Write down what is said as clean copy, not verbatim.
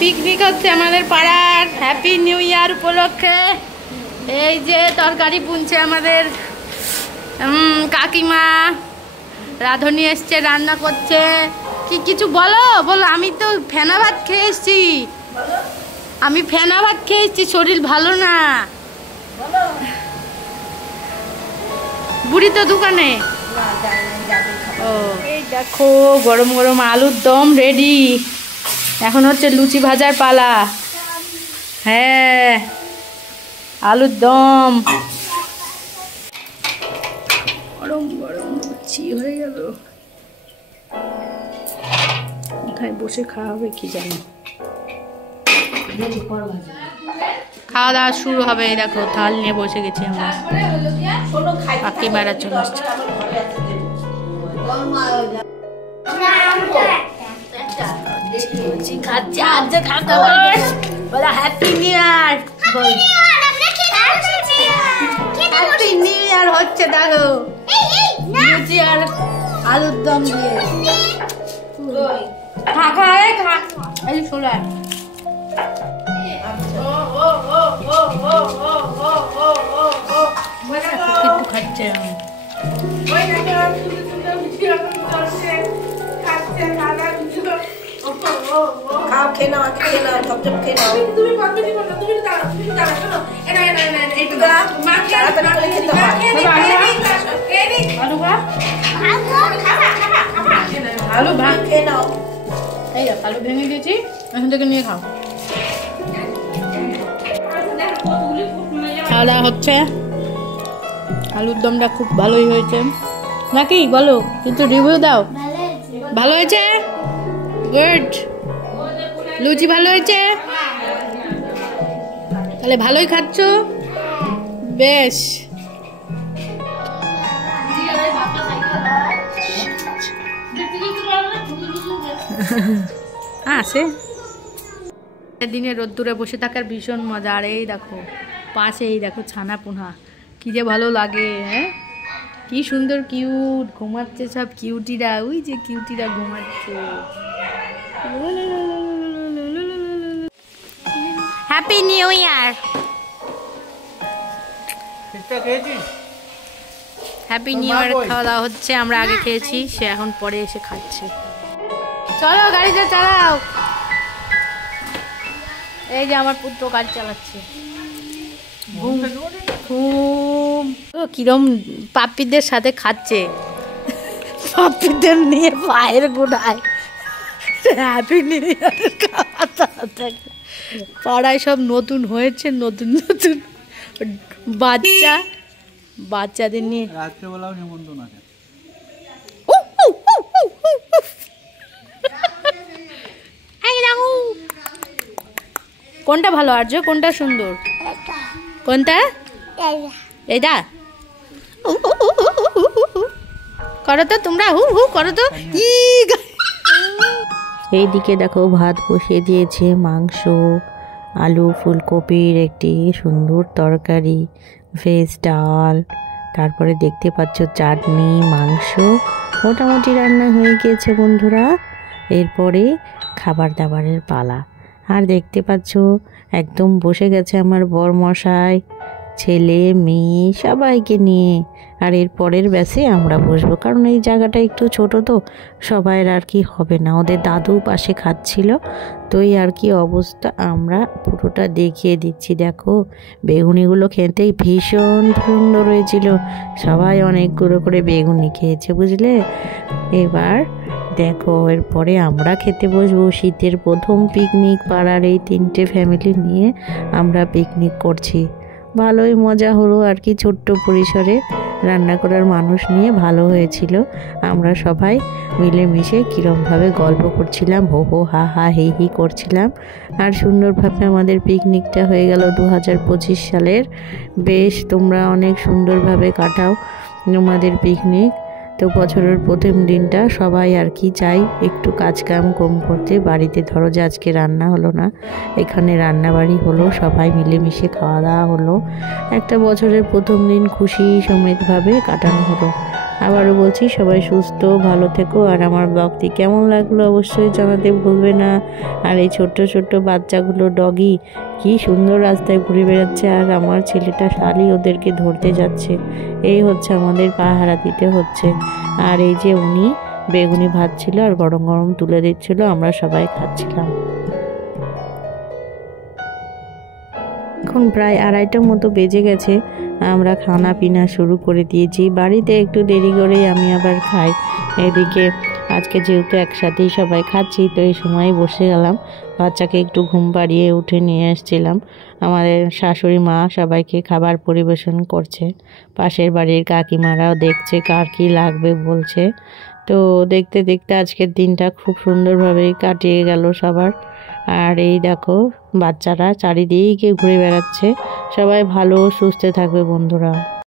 Picnic হচ্ছে আমাদের পাড়ার হ্যাপি নিউ ইয়ার উপলক্ষে। এই যে তরকারি বুনছে আমাদের কাকিমা, রাঁধুনি এসছে রান্না করছে। কি কিছু বলো বলো। আমি তো ফেনা ভাত খেয়ে এসছি, আমি ফেনা ভাত খেয়ে এসছি, শরীর ভালো না। বুড়ি তো দোকানে। ও এই দেখো গরম গরম আলুর দম রেডি। এখন হচ্ছে লুচি ভাজার পালা। হ্যাঁ আলুর দম গরম গরম লুচি হয়ে গেল। কোথায় বসে খাওয়া হবে কি জানি। খাওয়া দাওয়া শুরু হবে। দেখো থাল নিয়ে বসে গেছি আমরা। কাকিমারা চলে আসছে। হ্যাপি নিউ ইয়ার হচ্ছে। দেখো লুচি আর আলুর দম দিয়ে খা খা খা। এই শোলা কিন্তু খাচ্ছে। খাও খেয়ে নাও, আগে খেয়ে নাও, চপচপ খেয়ে নাও। তুমি কত দিব না, তুমি দাঁড়াও, তুমি দাঁড়াও, শোনো এটা একটু মা তাড়াতাড়ি করে খেতে হয়। আলু ভাত আলু ভাত খেয়ে নাও। এই দেখো আলু ভেঙে দিয়েছি, এখন থেকে নিয়ে খাও। খাওয়া দাওয়া হচ্ছে। আলুর দমটা খুব ভালোই হয়েছে নাকি বলো, কিন্তু রিভিউ দাও। ভালো হয়েছে, গুড। লুচি ভালো হয়েছে, তাহলে ভালোই খাচ্ছ, বেশ। আসে দিনে রোদ্দুরে বসে থাকার ভীষণ মজা। আর এই দেখো পাশে এই দেখো ছানা পোনা, কি যে ভালো লাগে। হ্যাঁ কি সুন্দর কিউট ঘুমাচ্ছে সব কিউটিরা। ওই যে কিউটিরা ঘুমাচ্ছে। Happy new year. Happy new year খাওয়া দাওয়া হচ্ছে। আমরা আগে খেয়েছি, সে এখন পরে এসে খাচ্ছে। চলো গাড়িটা চালাও। এই যে আমার পুত্র গাড়ি চালাচ্ছে। কিরম পাপ্পিদের সাথে খাচ্ছে, পাপ্পিদের নিয়ে পায়ের গোড়ায় হ্যাপি নিউ ইয়ারের খাওয়া দাওয়া। পাড়ায় সব নতুন হয়েছে, নতুন নতুন বাচ্চা, বাচ্চাদের নিয়ে রাত্রেবেলাও নিমন্ত্রণ আছে। কোনটা ভালো আর্য, কোনটা সুন্দর, কোনটা? এইটা করো তো তোমরা, হু হু করো তো। এইদিকে দেখো ভাত বসিয়ে দিয়েছে, মাংস, আলু ফুলকপির একটি সুন্দর তরকারি, ভেজ ডাল, তারপরে দেখতে পাচ্ছ চাটনি, মাংস। মোটামুটি রান্না হয়ে গিয়েছে বন্ধুরা। এরপরে খাবার দাবারের পালা। আর দেখতে পাচ্ছ একদম বসে গেছে আমার বরমশাই, ছেলে মেয়ে সবাইকে নিয়ে। আর এর পরের ব্যাসে আমরা বসবো, কারণ এই জায়গাটা একটু ছোট তো সবাইয়ের আর কি হবে না। ওদের দাদু পাশে খাচ্ছিল, তো এই আর কি অবস্থা। আমরা পুরোটা দেখিয়ে দিচ্ছি। দেখো বেগুনিগুলো খেতেই ভীষণ সুন্দর হয়েছিল, সবাই অনেকগুলো করে বেগুনি খেয়েছে বুঝলে। এবার দেখো এরপরে আমরা খেতে বসবো। শীতের প্রথম পিকনিক, পাড়ার এই 3টে ফ্যামিলি নিয়ে আমরা পিকনিক করছি। ভালোই মজা হলো আর কি, ছোট্ট পরিসরে রান্না করার মানুষ নিয়ে ভালো হয়েছিল। আমরা সবাই মিলেমিশে কীরমভাবে গল্প করছিলাম, হো হো হা হা হি হি করছিলাম। আর সুন্দরভাবে আমাদের পিকনিকটা হয়ে গেল 2025 সালের। বেশ তোমরা অনেক সুন্দরভাবে কাটাও তোমাদের পিকনিক। তো বছরের প্রথম দিনটা সবাই আর কি চাই একটু কাজকাম কম করতে। বাড়িতে ধরো যে আজকে রান্না হলো না, এখানে রান্নাবাড়ি হলো, সবাই মিলেমিশে খাওয়া দাওয়া হলো। একটা বছরের প্রথম দিন খুশি সমেতভাবে কাটানো হলো। আবারও বলছি সবাই সুস্থ ভালো থেকো। আর আমার ব্লগটি কেমন লাগলো অবশ্যই জানাতে ভুলবে না। আর এই ছোট্ট ছোট্ট বাচ্চাগুলো ডগি কি সুন্দর রাস্তায় ঘুরে বেড়াচ্ছে, আর আমার ছেলেটা শালি ওদেরকে ধরতে যাচ্ছে। এই হচ্ছে আমাদের পাহারা দিতে হচ্ছে। আর এই যে উনি বেগুনি ভাত ছিল আর গরম গরম তুলে দিচ্ছিল, আমরা সবাই খাচ্ছিলাম। এখন প্রায় 2:30টার মতো বেজে গেছে, আমরা খানা পিনা শুরু করে দিয়েছি। বাড়িতে একটু দেরি করেই আমি আবার খাই। এদিকে আজকে যেহেতু একসাথেই সবাই খাচ্ছি, তো এই সময় বসে গেলাম। বাচ্চাকে একটু ঘুম পাড়িয়ে উঠে নিয়ে এসেছিলাম। আমাদের শাশুড়ি মা সবাইকে খাবার পরিবেশন করছে, পাশের বাড়ির কাকিমারাও দেখছে কার কী লাগবে বলছে। তো দেখতে দেখতে আজকের দিনটা খুব সুন্দরভাবেই কাটিয়ে গেল সবার। আর এই দেখো বাচ্চারা চারিদিকে ঘুরে বেড়াচ্ছে। সবাই ভালো সুস্থ থাকবে বন্ধুরা।